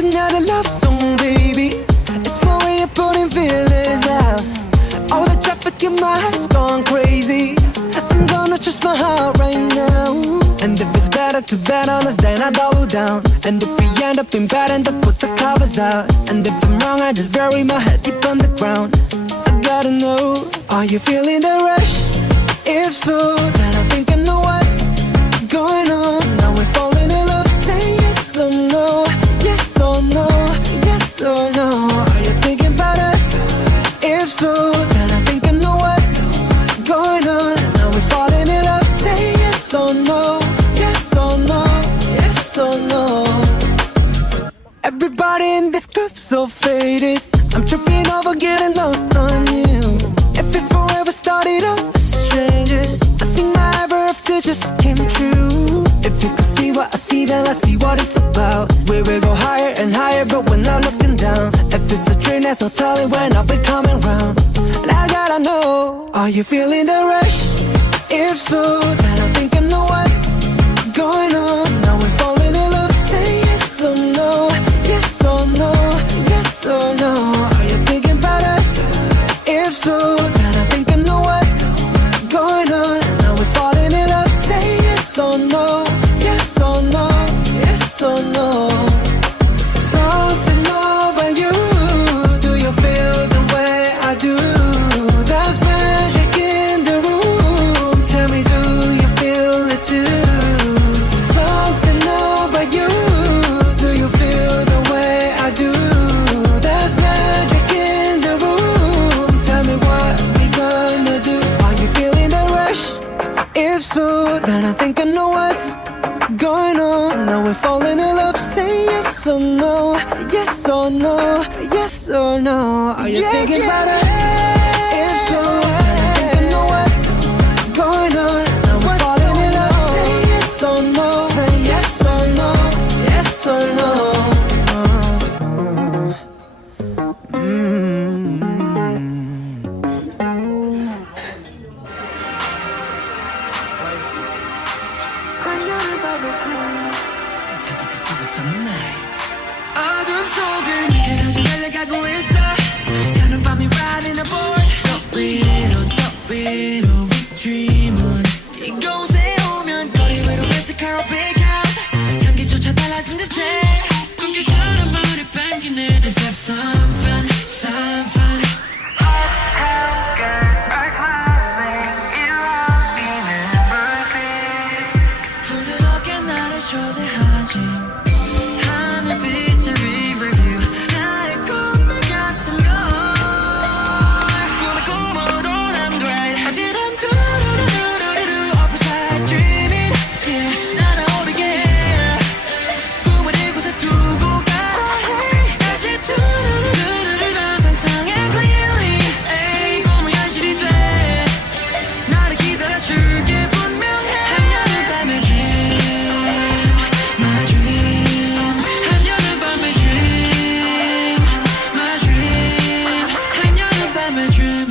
another love song, baby. It's my way of putting feelers out. All the traffic in my head's gone crazy. I'm gonna trust my heart right now. And if it's better to bet on us, then I double down. And if we end up in bed, end up with the covers out. And if I'm wrong, I just bury my head deep underground. I gotta know, are you feeling the rush? If so, then I think I know what's going on. Now we're falling in love, say yes or no. Yes or no, yes or no. Are you thinking about us? If so, then I think I know what's going on. Now we're falling in love, say yes or no. Yes or no, yes or no. Everybody in this club so faded. I'm tripping over getting lost on you. If it forever started out as strangers, I think my ever after just came true. If you could see what I see, then I see what it's about. We will go higher and higher, but we're not looking down. If it's a dream, that's no telling when I'll be coming round. And I gotta know, are you feeling the rush? If so, then I think I know what's going on. Now we're falling in love, say yes or no. Yes or no, yes or no. Are you thinking about us? If so, then I think I know what's going on. Now we're falling in love, say yes or no. Yes or no, yes or no. Something about you. Do you feel the way I do? There's magic in the room. Tell me, do you feel it too? Something about you. Do you feel the way I do? There's magic in the room. Tell me what we gonna do. Are you feeling the rush? If so, then I think I know what's going on. Now we're falling in love, say yes or no. Yes or no, yes or no. Are you thinking about us? If so, then I think I know what's going on. Now we're falling in love, say yes or no. Say yes or no, yes or no. 어둠 속을 미끄러져 달려가고 있어. 여는 밤이 riding a board. 더 위로 we dream on. 이곳에 오면 거리 위로 it's a car big house. 향기조차 달라진 듯해. 꿈결처럼 물이 반기네. Let's have some fun, some fun. Uptown girls are smiling. 이뤄지는 불빛. 부드럽게 나를 초대하지. 하늘빛을 review. 나의 꿈을 같은 걸. 꿈을 꿈으로 난 great. 어지러운 두루루루루루 oversight dreaming. Yeah, 날아오르게. 꿈을 이곳에 두고 가라 해. 다시 두루루루루 상상해 clearly. 에이, 꿈은 현실이 돼. 나를 기다려줄게 분명해. 한여름 밤의 dream, my dream. 한여름 밤의 dream, my dream. 한여름 밤의 dream.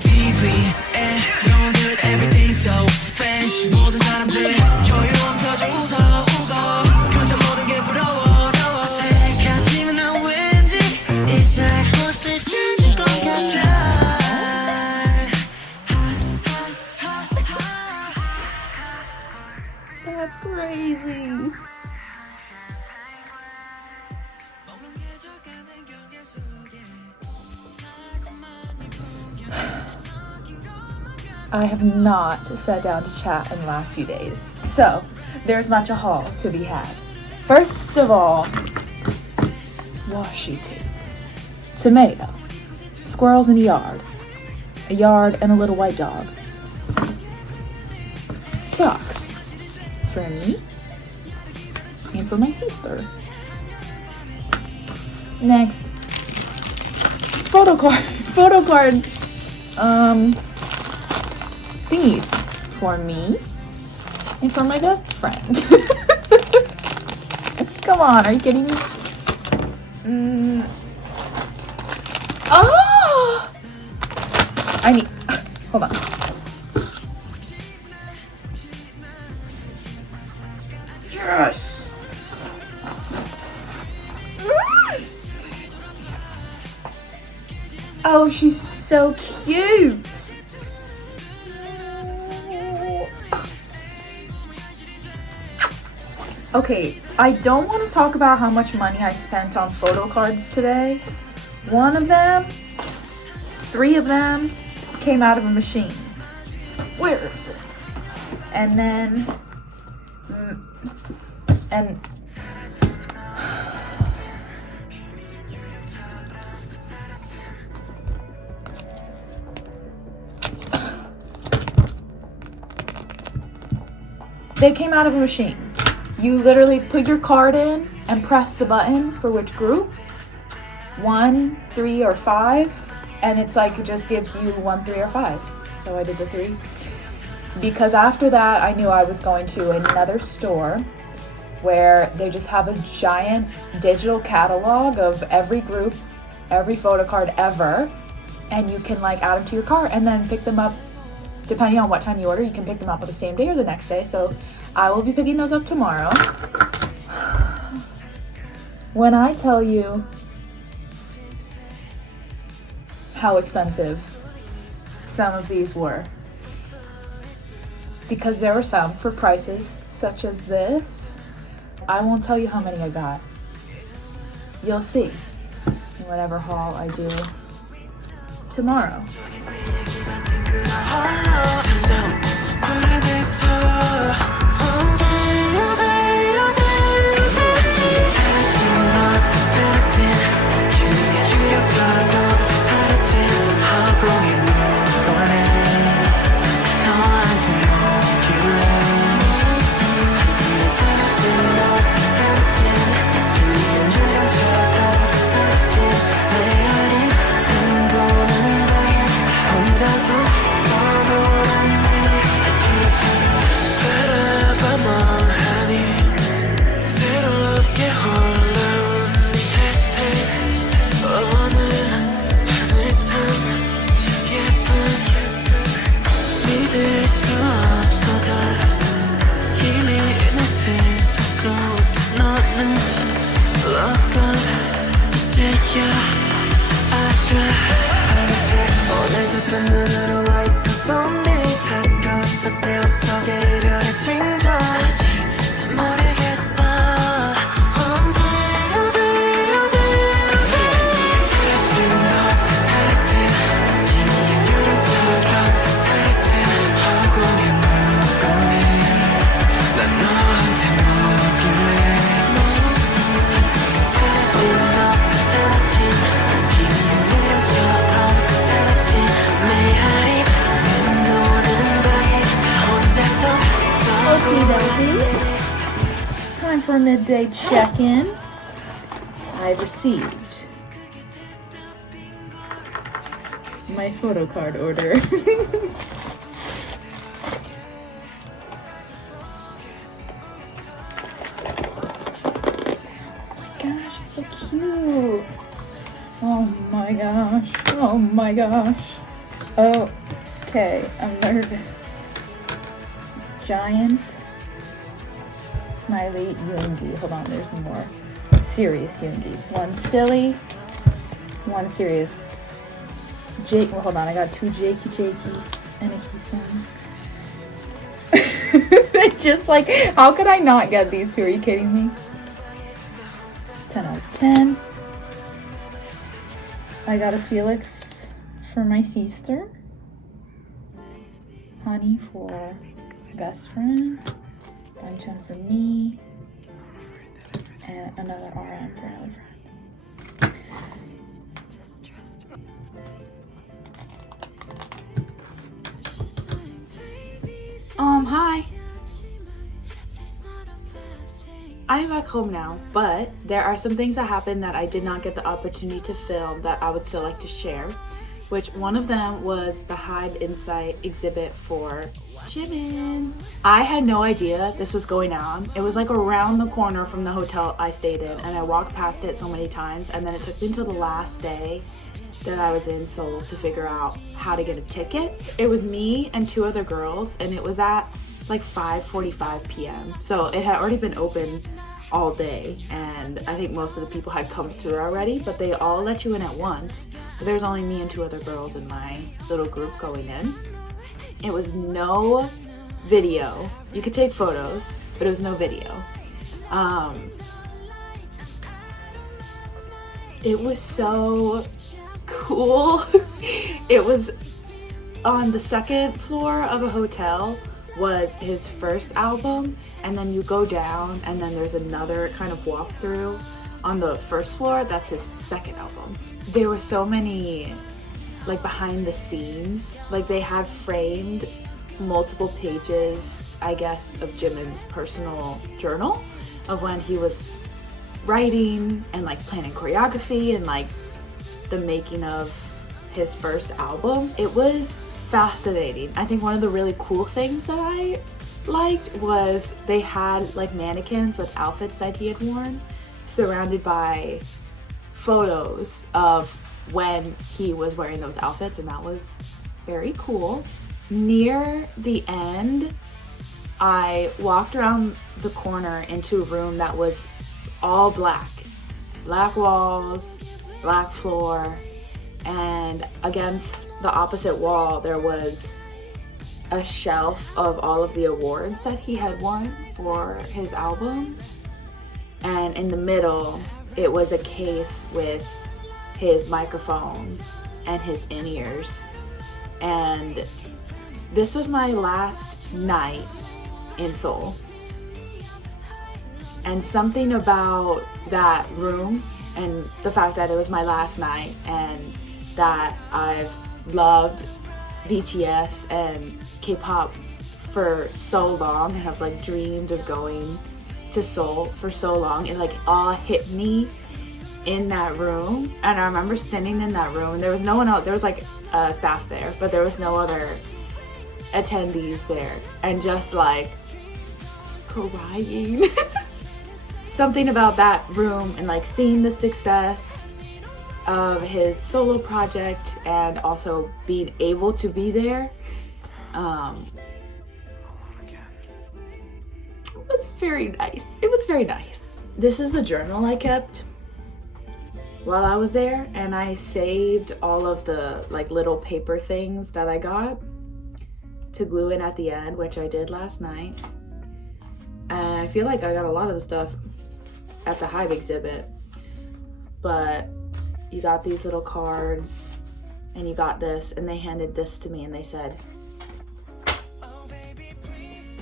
TV에 들어온 good everything so fresh. 모든 사람들 여유로운 표정 웃어 그저 모든 게 부러워 어색하지만 난 왠지 이곳을 찾을 것 같아. That's crazy. I have not sat down to chat in the last few days, so there's much a haul to be had. First of all, washi tape, tomato, squirrels in a yard and a little white dog, socks for me and for my sister. Next, photo card, thingies for me and for my best friend. Come on, are you kidding me? Oh! I need, hold on. Yes! Oh, she's so cute. Okay, I don't want to talk about how much money I spent on photo cards today. One of them, 3 of them came out of a machine. Where is it? And then, and they came out of a machine. You literally put your card in and press the button for which group, 1, 3, or 5, and it's like it just gives you 1, 3, or 5. So I did the 3. Because after that, I knew I was going to another store where they just have a giant digital catalog of every group, every photo card ever, and you can like add them to your cart and then pick them up. Depending on what time you order, you can pick them up on the same day or the next day. So I will be picking those up tomorrow. When I tell you how expensive some of these were, because there were some for prices such as this, I won't tell you how many I got. You'll see in whatever haul I do tomorrow. Time for a midday check-in. I've received my photo card order. Gosh, it's so cute. Oh my gosh. Oh my gosh. Oh, okay, I'm nervous. Giant smiley Yoongi. Hold on, there's more. Serious Yoongi. One silly, one serious. Jake, well, hold on, I got 2 Jakey's and a Heesung. Just like, how could I not get these 2? Are you kidding me? 10 out of 10. I got a Felix for my sister. Honey for my best friend. Bunchen for me. And another RM for another friend. Hi. I'm back home now, but there are some things that happened that I did not get the opportunity to film that I would still like to share, which one of them was the Hive Insight exhibit for Jimin. I had no idea this was going on. It was like around the corner from the hotel I stayed in, and I walked past it so many times, and then it took me until the last day that I was in Seoul to figure out how to get a ticket. It was me and 2 other girls, and it was at like 5:45 p.m. So it had already been open all day, and I think most of the people had come through already, but they all let you in at once. But there was only me and 2 other girls in my little group going in. It was no video. You could take photos, but it was no video. It was so cool. It was on the 2nd floor of a hotel was his first album, and then you go down and then there's another kind of walkthrough on the 1st floor. That's his 2nd album. There were so many like behind the scenes, like they had framed multiple pages, I guess, of Jimin's personal journal of when he was writing and like planning choreography and like the making of his first album. It was fascinating. I think one of the really cool things that I liked was they had like mannequins with outfits that he had worn surrounded by photos of when he was wearing those outfits, and that was very cool. Near the end, I walked around the corner into a room that was all black walls, black floor, and against the opposite wall there was a shelf of all of the awards that he had won for his albums, and in the middle it was a case with his microphone and his in-ears. And this was my last night in Seoul, and something about that room and the fact that it was my last night and that I've loved BTS and K-pop for so long and have like dreamed of going to Seoul for so long, it like all hit me in that room. And I remember standing in that room and there was no one else. There was like staff there, but there was no other attendees there, and just like crying. Something about that room and like seeing the success of his solo project and also being able to be there was very nice. It was very nice. This is the journal I kept while I was there, and I saved all of the like little paper things that I got to glue in at the end, which I did last night. And I feel like I got a lot of the stuff at the Hive exhibit, but you got these little cards and you got this, and they handed this to me and they said,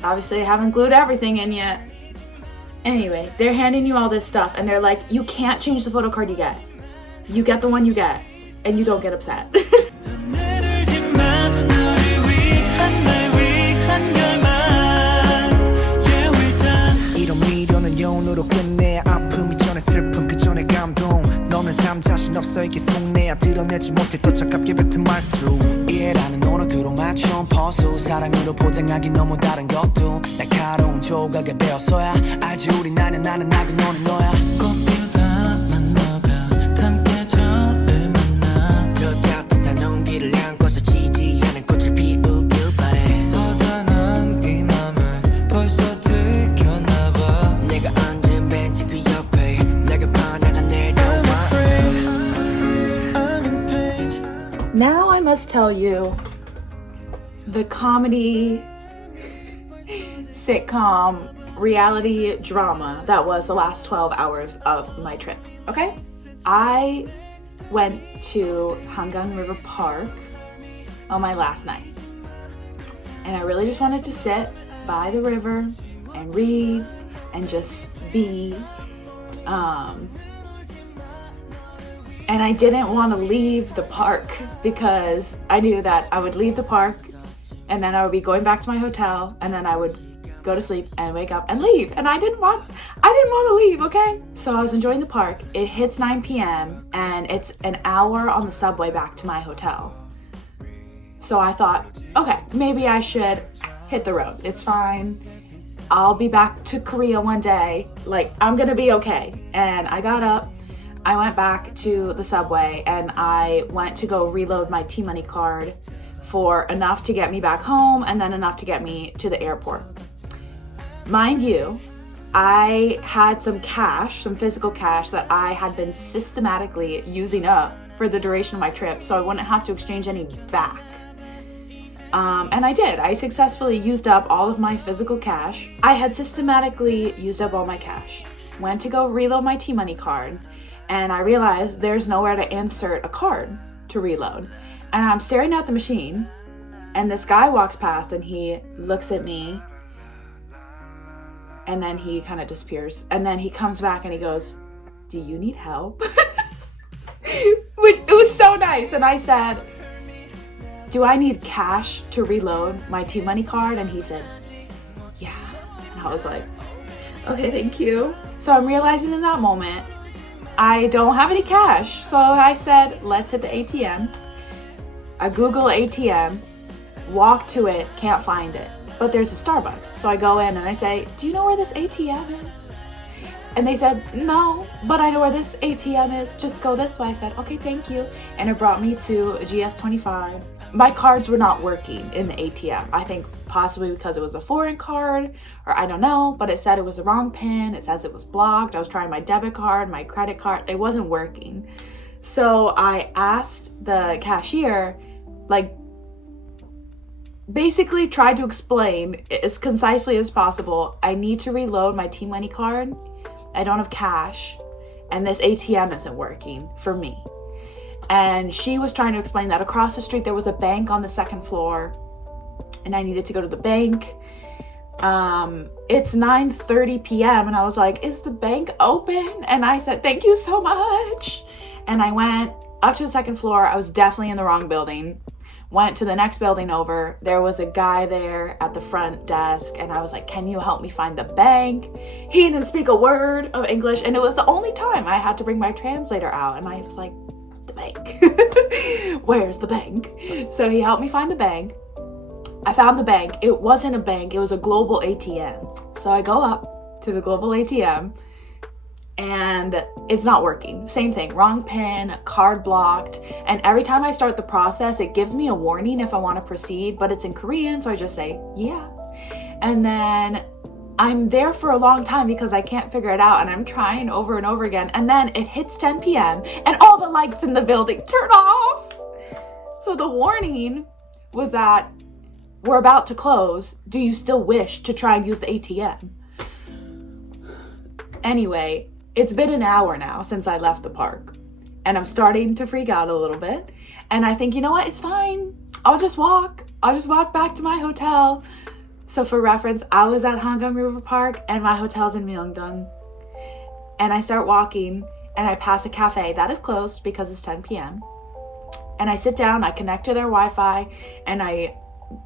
obviously I haven't glued everything in yet. Anyway, they're handing you all this stuff and they're like, you can't change the photo card you get. You get the one you get and you don't get upset. 너는 삶 자신 없어 이게 속내야 드러내지 못해 또 차갑게 뱉은 말투 이해라는 언어그로 맞춤 퍼수 사랑으로 포장하기 너무 다른 것도 날카로운 조각에 배웠어야 알지 우리 나는 나고 너는 너야 꽃피우다 만나가 함께 저를 만나 저 따뜻한 온기를 안고서 지지하는 꽃을 피우길 바래 허전한 이 맘을 벌써 들켰나봐 내가 앉은 벤치 그 옆에 내가 바나가 내려와. Now I must tell you the comedy, sitcom, reality drama that was the last 12 hours of my trip, okay? I went to Hangang River Park on my last night. And I really just wanted to sit by the river and read and just be. And I didn't want to leave the park because I knew that I would leave the park and then I would be going back to my hotel and then I would go to sleep and wake up and leave. And I didn't want to leave, okay? So I was enjoying the park. It hits 9 p.m. and it's an hour on the subway back to my hotel. So I thought, okay, maybe I should hit the road. It's fine. I'll be back to Korea one day. Like, I'm gonna be okay. And I got up. I went back to the subway and I went to go reload my T-Money card for enough to get me back home and then enough to get me to the airport. Mind you, I had some cash, some physical cash that I had been systematically using up for the duration of my trip, so I wouldn't have to exchange any back. And I did. I successfully used up all of my physical cash. I had systematically used up all my cash. Went to go reload my T-Money card, and I realized there's nowhere to insert a card to reload. And I'm staring at the machine, and this guy walks past and he looks at me, and then he kind of disappears. And then he comes back and he goes, "Do you need help?" Which, it was so nice. And I said, "Do I need cash to reload my T-Money card?" And he said, "Yeah." And I was like, "Okay, thank you." So I'm realizing in that moment, I don't have any cash. So I said, let's hit the ATM. I Google ATM, walk to it, can't find it. But there's a Starbucks. So I go in and I say, "Do you know where this ATM is?" And they said, "No, but I know where this ATM is. Just go this way." I said, "Okay, thank you." And it brought me to a GS25. My cards were not working in the ATM. I think possibly because it was a foreign card, or I don't know, but it said it was the wrong PIN. It says it was blocked. I was trying my debit card, my credit card. It wasn't working. So I asked the cashier, like, basically tried to explain as concisely as possible, I need to reload my T-Money card. I don't have cash, and this ATM isn't working for me. And she was trying to explain that across the street there was a bank on the second floor, and I needed to go to the bank. It's 9:30 p.m. and I was like, "Is the bank open?" And I said, "Thank you so much." And I went up to the second floor. I was definitely in the wrong building. Went to the next building over. There was a guy there at the front desk, and I was like, "Can you help me find the bank?" He didn't speak a word of English, and it was the only time I had to bring my translator out, and I was like, "The bank." Where's the bank? So he helped me find the bank. I found the bank. It wasn't a bank, it was a global ATM. So I go up to the global ATM, and it's not working. Same thing, wrong PIN, card blocked. And every time I start the process, it gives me a warning if I want to proceed, but it's in Korean, so I just say, "Yeah." And then I'm there for a long time because I can't figure it out, and I'm trying over and over again. And then it hits 10 p.m. and all the lights in the building turn off. So the warning was that we're about to close. Do you still wish to try and use the ATM? Anyway, it's been an hour now since I left the park, and I'm starting to freak out a little bit. And I think, you know what? It's fine. I'll just walk back to my hotel. So for reference, I was at Hangang River Park and my hotel's in Myeongdong. And I start walking and I pass a cafe that is closed because it's 10 p.m. And I sit down, I connect to their Wi-Fi, and I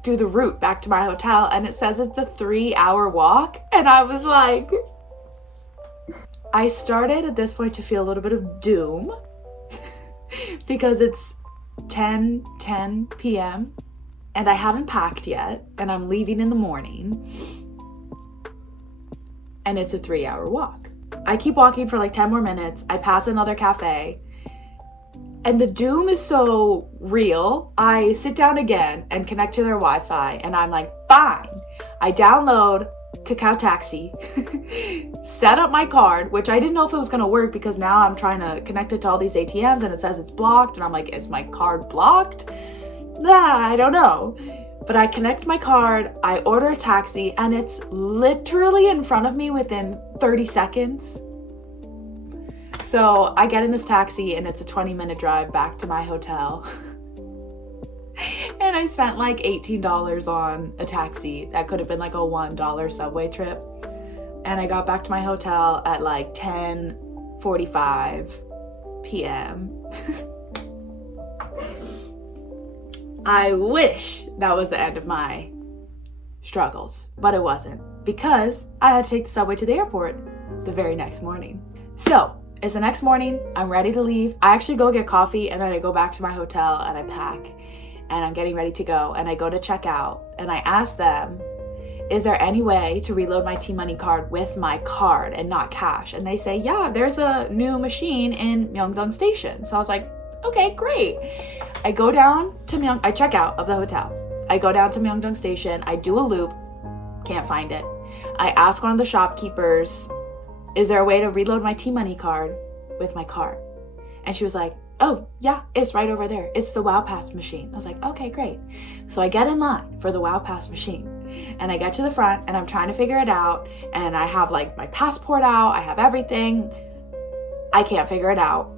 do the route back to my hotel, and it says it's a 3-hour walk. And I was like, I started at this point to feel a little bit of doom because it's 10 p.m. and I haven't packed yet, and I'm leaving in the morning, and it's a 3-hour walk. I keep walking for like 10 more minutes. I pass another cafe, and the doom is so real. I sit down again and connect to their Wi-Fi, and I'm like, fine. I download Kakao Taxi, set up my card, which I didn't know if it was going to work because now I'm trying to connect it to all these ATMs and it says it's blocked, and I'm like, is my card blocked? I don't know. But I connect my card, I order a taxi, and it's literally in front of me within 30 seconds. So I get in this taxi, and it's a 20-minute drive back to my hotel. And I spent like $18 on a taxi. That could have been like a $1 subway trip. And I got back to my hotel at like 10:45 p.m. I wish that was the end of my struggles, but it wasn't, because I had to take the subway to the airport the very next morning. So it's the next morning, I'm ready to leave. I actually go get coffee, and then I go back to my hotel and I pack, and I'm getting ready to go, and I go to check out, and I ask them, is there any way to reload my T-Money card with my card and not cash? And they say, yeah, there's a new machine in Myeongdong Station. So I was like, okay, great. I go down to I check out of the hotel. I go down to Myeongdong Station. I do a loop, can't find it. I asked one of the shopkeepers, is there a way to reload my T-Money card with my card? And she was like, oh yeah, it's right over there. It's the Wow Pass machine. I was like, okay, great. So I get in line for the Wow Pass machine and I get to the front and I'm trying to figure it out. And I have like my passport out. I have everything. I can't figure it out.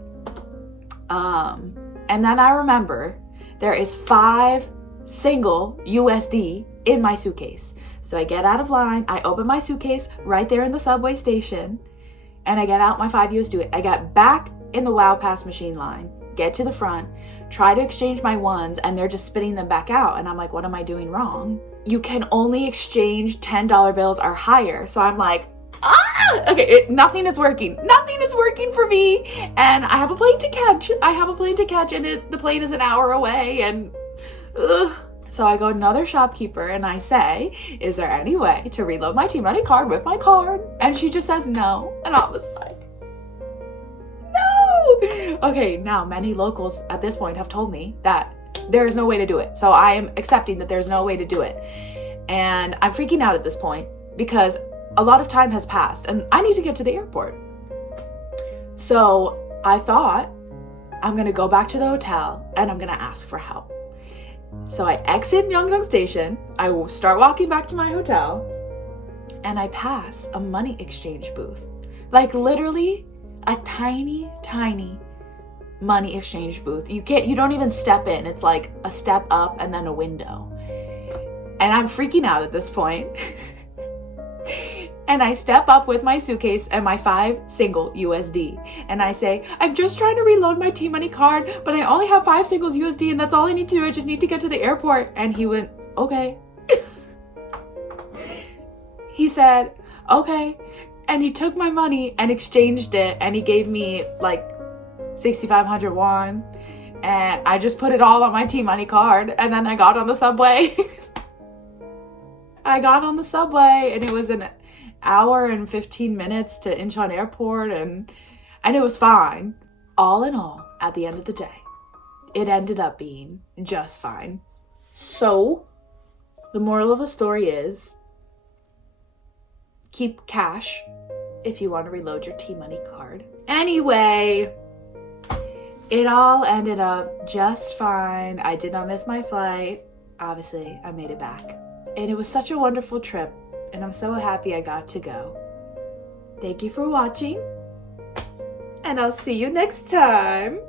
And then I remember there is 5 single USD in my suitcase. So I get out of line. I open my suitcase right there in the subway station and I get out my 5 USD. I get back in the Wow Pass machine line, get to the front, try to exchange my ones, and they're just spitting them back out. And I'm like, what am I doing wrong? You can only exchange $10 bills or higher. So I'm like, okay, nothing is working. Nothing is working for me. And I have a plane to catch. And the plane is an hour away. And so I go to another shopkeeper and I say, is there any way to reload my T-Money card with my card? And she just says no. And I was like, okay, now many locals at this point have told me that there is no way to do it. So I am accepting that there's no way to do it. And I'm freaking out at this point because a lot of time has passed and I need to get to the airport. So I thought I'm going to go back to the hotel and I'm going to ask for help. So I exit Myeongdong Station. I will start walking back to my hotel and I pass a money exchange booth. Like literally a tiny money exchange booth. You don't even step in. It's like a step up and then a window. And I'm freaking out at this point. And I step up with my suitcase and my 5 single USD. And I say, I'm just trying to reload my T-Money card, but I only have 5 singles USD and that's all I need to do. I just need to get to the airport. And he went, okay. He said, okay. And he took my money and exchanged it and he gave me like 6,500 won and I just put it all on my T-Money card and then I got on the subway. I got on the subway and it was an hour and 15 minutes to Incheon Airport and it was fine. All in all, at the end of the day, it ended up being just fine. So, the moral of the story is, keep cash if you want to reload your T-Money card. Anyway, it all ended up just fine. I did not miss my flight. Obviously, I made it back. And it was such a wonderful trip, and I'm so happy I got to go. Thank you for watching, and I'll see you next time.